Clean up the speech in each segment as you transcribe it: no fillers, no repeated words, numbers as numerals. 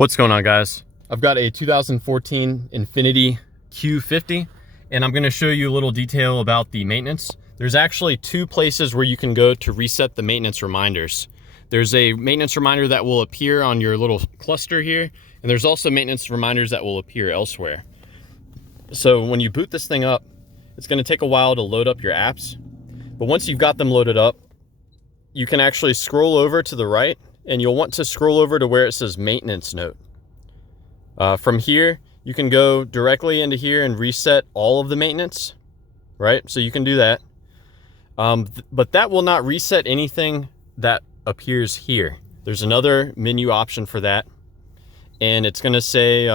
What's going on, guys? I've got a 2014 Infiniti Q50, and I'm going to show you a little detail about the maintenance. There's actually two places where you can go to reset the maintenance reminders. There's a maintenance reminder that will appear on your little cluster here, and there's also maintenance reminders that will appear elsewhere. So when you boot this thing up, it's going to take a while to load up your apps, but once you've got them loaded up, you can actually scroll over to the right, and you'll want to scroll over to where it says maintenance note. From here, you can go directly into here and reset all of the maintenance, right? So you can do that. But that will not reset anything that appears here. There's another menu option for that. And it's going to say,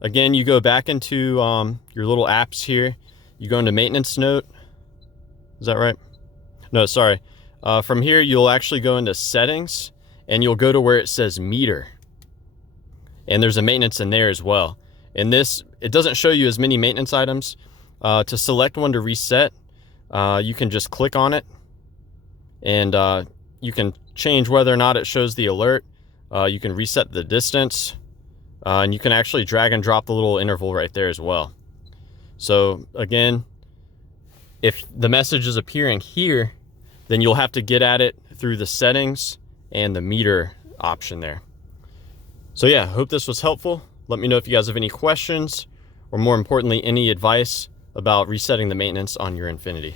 again, you go back into your little apps here. You go into maintenance note. Is that right? No, sorry. From here, you'll actually go into settings and you'll go to where it says meter. And there's a maintenance in there as well. And this, it doesn't show you as many maintenance items. To select one to reset, you can just click on it and you can change whether or not it shows the alert. You can reset the distance and you can actually drag and drop the little interval right there as well. So again, if the message is appearing here, then you'll have to get at it through the settings and the meter option there. So yeah, hope this was helpful. Let me know if you guys have any questions, or more importantly, any advice about resetting the maintenance on your Infiniti.